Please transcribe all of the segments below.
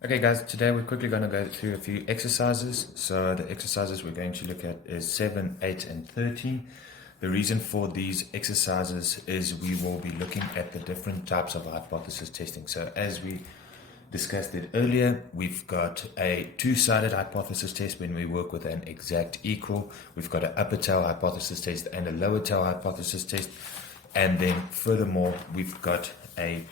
Okay guys, today we're quickly going to go through a few exercises. So the exercises we're going to look at is 7, 8 and 13. The reason for these exercises is we will be looking at the different types of hypothesis testing. So as we discussed it earlier, we've got a two-sided hypothesis test when we work with an exact equal. We've got an upper tail hypothesis test and a lower tail hypothesis test. And then furthermore, we've got a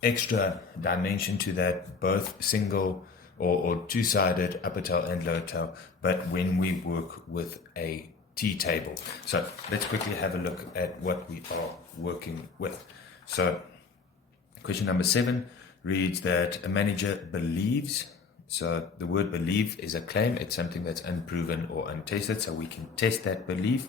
extra dimension to that, both single or two-sided upper tail and lower tail, but when we work with a t-table. So let's quickly have a look at what we are working with. So question number 7 reads that a manager believes, so the word believe is a claim, it's something that's unproven or untested, so we can test that belief,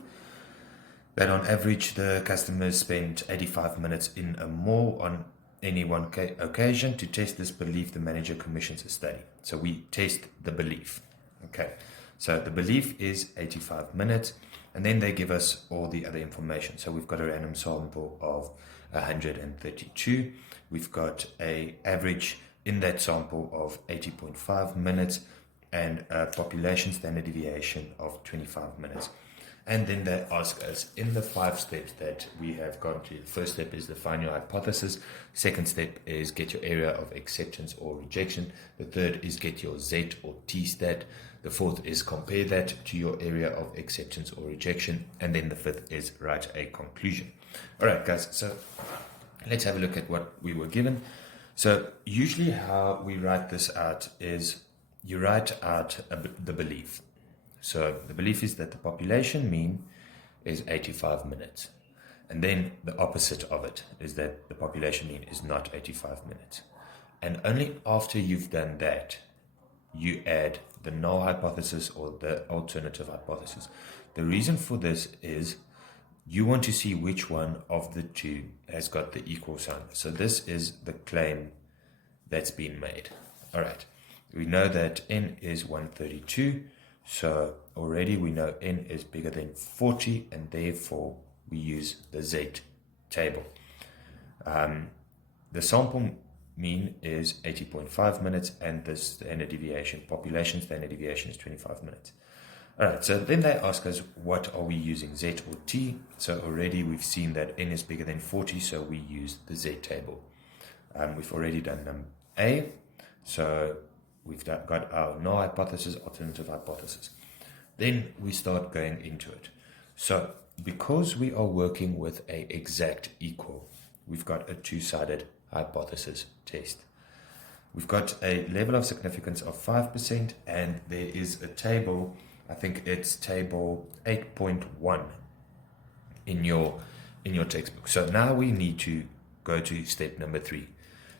that on average the customers spend 85 minutes in a mall on any one occasion. To test this belief, the manager commissions a study. So we test the belief. Okay, so the belief is 85 minutes, and then they give us all the other information. So we've got a random sample of 132. We've got a average in that sample of 80.5 minutes and a population standard deviation of 25 minutes. And then they ask us in the 5 steps that we have gone through. The first step is define your hypothesis. Second step is get your area of acceptance or rejection. The third is get your Z or T stat. The fourth is compare that to your area of acceptance or rejection. And then the fifth is write a conclusion. All right, guys, so let's have a look at what we were given. So usually how we write this out is you write out the belief. So the belief is that the population mean is 85 minutes. And then the opposite of it is that the population mean is not 85 minutes. And only after you've done that, you add the null hypothesis or the alternative hypothesis. The reason for this is you want to see which one of the two has got the equal sign. So this is the claim that's been made. All right. We know that n is 132. So already we know n is bigger than 40, and therefore we use the Z table. The sample mean is 80.5 minutes, and the standard deviation, population standard deviation, is 25 minutes. All right, so then they ask us, what are we using, Z or T? So already we've seen that n is bigger than 40, so we use the Z table. We've already done number A, so we've got our null hypothesis, alternative hypothesis. Then we start going into it. So because we are working with an exact equal, we've got a two-sided hypothesis test. We've got a level of significance of 5%, and there is a table, I think it's table 8.1 in your textbook. So now we need to go to step number 3.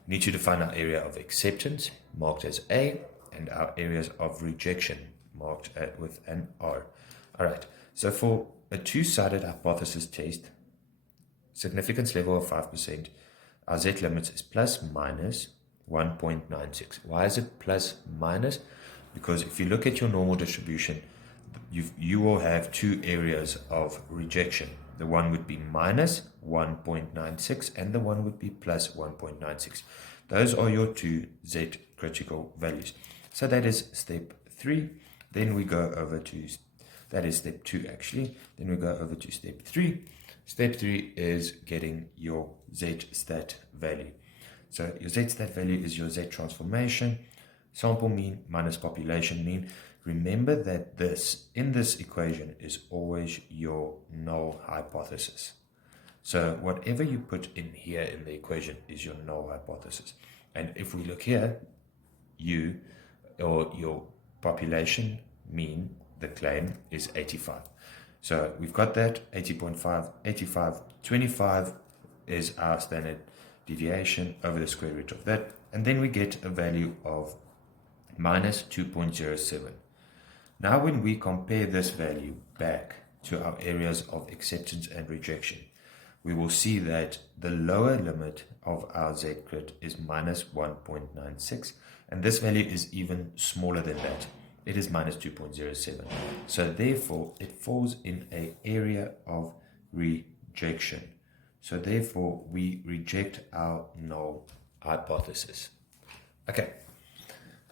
We need to define our area of acceptance, marked as A, and our areas of rejection, marked with an R. All right, so for a two-sided hypothesis test, significance level of 5%, our Z limit is plus minus 1.96. Why is it plus minus? Because if you look at your normal distribution, you will have two areas of rejection. The one would be minus 1.96 and the one would be plus 1.96. Those are your two Z critical values. So that is step 3. Then we go over to, that is step 2 actually. Then we go over to step 3. Step 3 is getting your Z stat value. So your Z stat value is your Z transformation, sample mean minus population mean. Remember that this, in this equation, is always your null hypothesis. So whatever you put in here in the equation is your null hypothesis. And if we look here, you, or your population mean, the claim is 85. So we've got that, 80.5, 85, 25 is our standard deviation over the square root of that. And then we get a value of minus 2.07. Now when we compare this value back to our areas of acceptance and rejection, we will see that the lower limit of our Z crit is minus 1.96, and this value is even smaller than that. It is minus 2.07. So therefore, it falls in an area of rejection. So therefore, we reject our null hypothesis. Okay,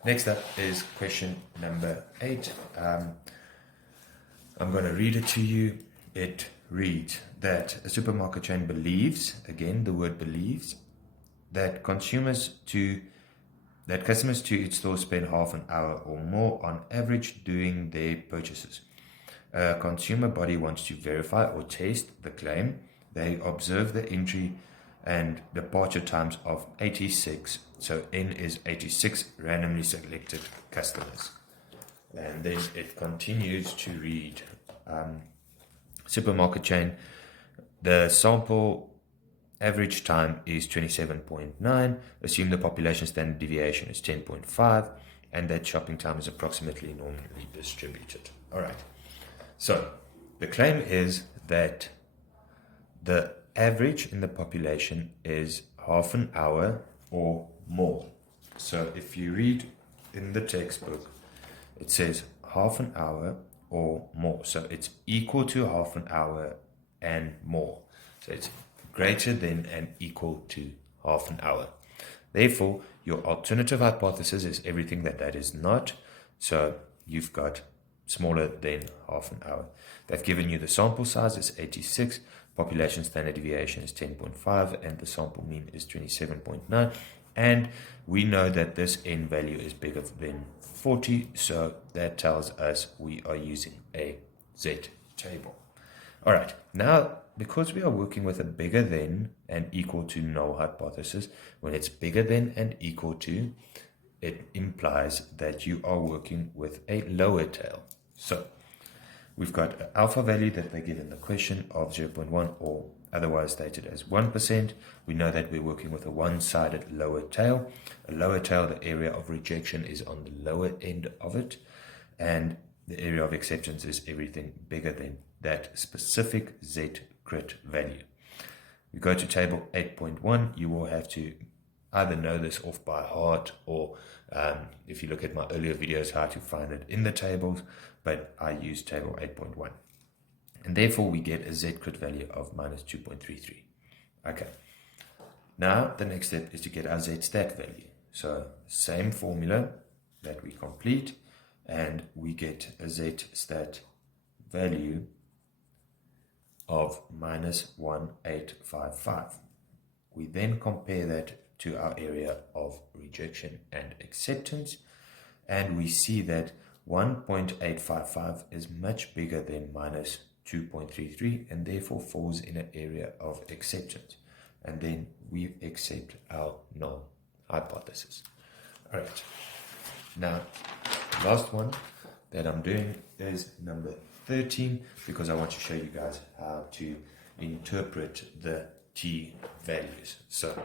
next up is question number 8. I'm going to read it to you. It reads that a supermarket chain believes, again the word believes, that customers to its store spend half an hour or more on average doing their purchases. A consumer body wants to verify or test the claim. They observe the entry and departure times of 86, so N is 86 randomly selected customers. And then it continues to read, supermarket chain, the sample average time is 27.9, assume the population standard deviation is 10.5, and that shopping time is approximately normally distributed. All right, so the claim is that the average in the population is half an hour or more. So if you read in the textbook, it says half an hour or more. So it's equal to half an hour and more. So it's greater than and equal to half an hour. Therefore, your alternative hypothesis is everything that is not. So you've got smaller than half an hour. They've given you the sample size is 86, population standard deviation is 10.5, and the sample mean is 27.9. And we know that this N value is bigger than 40, so that tells us we are using a Z table. All right, now because we are working with a bigger than and equal to null hypothesis, when it's bigger than and equal to, it implies that you are working with a lower tail. So we've got an alpha value that they give in the question of 0.1, or otherwise stated as 1%. We know that we're working with a one-sided lower tail. A lower tail, the area of rejection is on the lower end of it, and the area of acceptance is everything bigger than that specific Z crit value. We go to table 8.1. You will have to either know this off by heart, or if you look at my earlier videos, how to find it in the tables, but I use table 8.1. And therefore we get a Z crit value of minus 2.33. Okay. Now the next step is to get our Z stat value. So same formula that we complete, and we get a Z stat value of minus 1855. We then compare that to our area of rejection and acceptance, and we see that 1.855 is much bigger than minus 2.33 and therefore falls in an area of acceptance. And then we accept our null hypothesis. All right. Now, last one that I'm doing is number 13, because I want to show you guys how to interpret the T values. So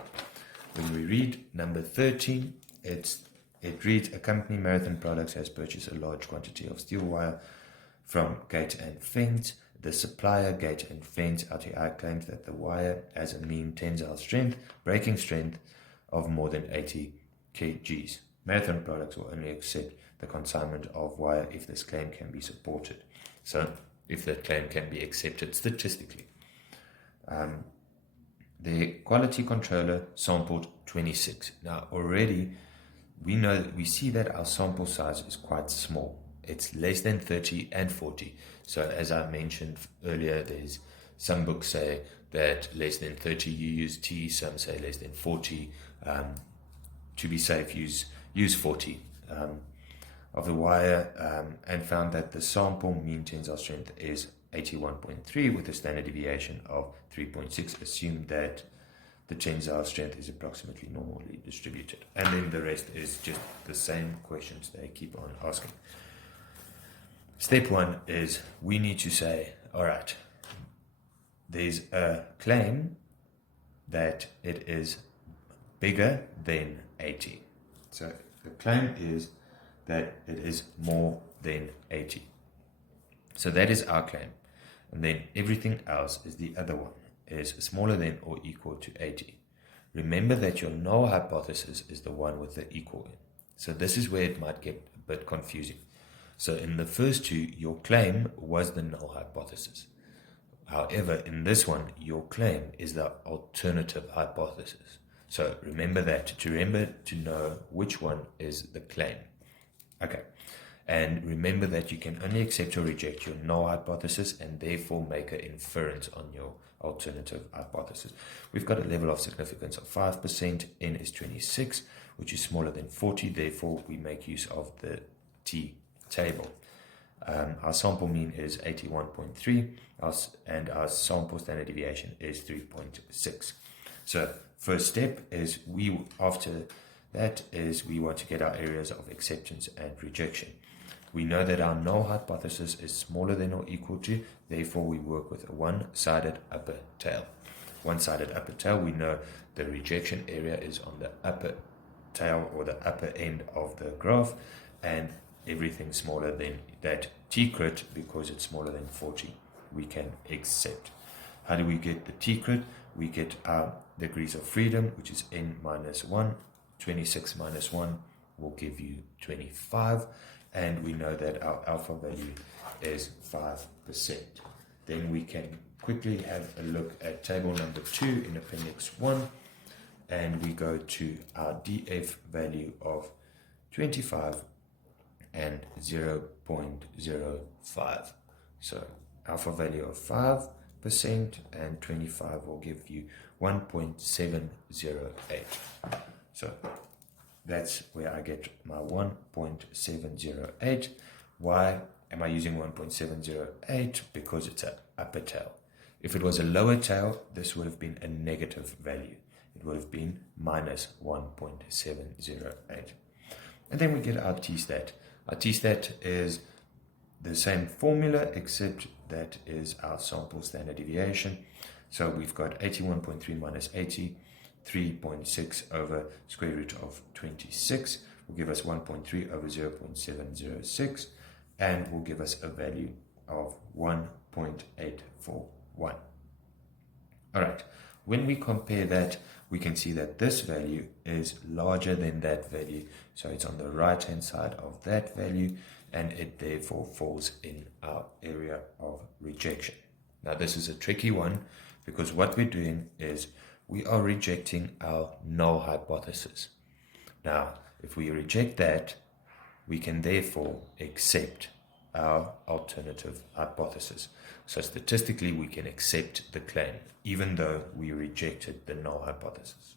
when we read number 13, it reads, a company, Marathon Products, has purchased a large quantity of steel wire from Gate and Fence. The supplier, Gate and Fence RTI, claims that the wire has a mean tensile strength, breaking strength of more than 80 kgs. Marathon Products will only accept the consignment of wire if this claim can be supported. So if that claim can be accepted statistically. The quality controller sampled 26. Now already we see that our sample size is quite small. It's less than 30 and 40. So as I mentioned earlier, there's some books say that less than 30 you use T, some say less than 40. To be safe, use 40 of the wire, and found that the sample mean tensile strength is 81.3 with a standard deviation of 3.6. Assume that the tensile strength is approximately normally distributed. And then the rest is just the same questions they keep on asking. Step one is we need to say, all right, there's a claim that it is bigger than 80. So the claim is that it is more than 80. So that is our claim. And then everything else is the other one, is smaller than or equal to 80. Remember that your null hypothesis is the one with the equal in. So this is where it might get a bit confusing. So in the first two, your claim was the null hypothesis. However, in this one, your claim is the alternative hypothesis. So remember that, to know which one is the claim. Okay. And remember that you can only accept or reject your null hypothesis and therefore make an inference on your alternative hypothesis. We've got a level of significance of 5%, n is 26, which is smaller than 40, therefore we make use of the t table. Our sample mean is 81.3, and our sample standard deviation is 3.6. So first step is after that is we want to get our areas of acceptance and rejection. We know that our null hypothesis is smaller than or equal to, therefore we work with a one-sided upper tail. One-sided upper tail, we know the rejection area is on the upper tail or the upper end of the graph, and everything smaller than that t-crit, because it's smaller than 40, we can accept. How do we get the t-crit? We get our degrees of freedom, which is n minus 1. 26 minus 1 will give you 25, and we know that our alpha value is 5%. Then we can quickly have a look at table number 2 in appendix 1, and we go to our df value of 25 and 0.05. So alpha value of 5% and 25 will give you 1.708. So that's where I get my 1.708. Why am I using 1.708? Because it's an upper tail. If it was a lower tail, this would have been a negative value. It would have been minus 1.708. And then we get our t-stat. Our t-stat is the same formula, except that is our sample standard deviation. So we've got 81.3 minus 80, 3.6 over square root of 26 will give us 1.3 over 0.706, and will give us a value of 1.841. Alright, when we compare that, we can see that this value is larger than that value, so it's on the right hand side of that value, and it therefore falls in our area of rejection. Now this is a tricky one, because what we're doing is we are rejecting our null hypothesis. Now if we reject that, we can therefore accept our alternative hypothesis. So statistically we can accept the claim even though we rejected the null hypothesis.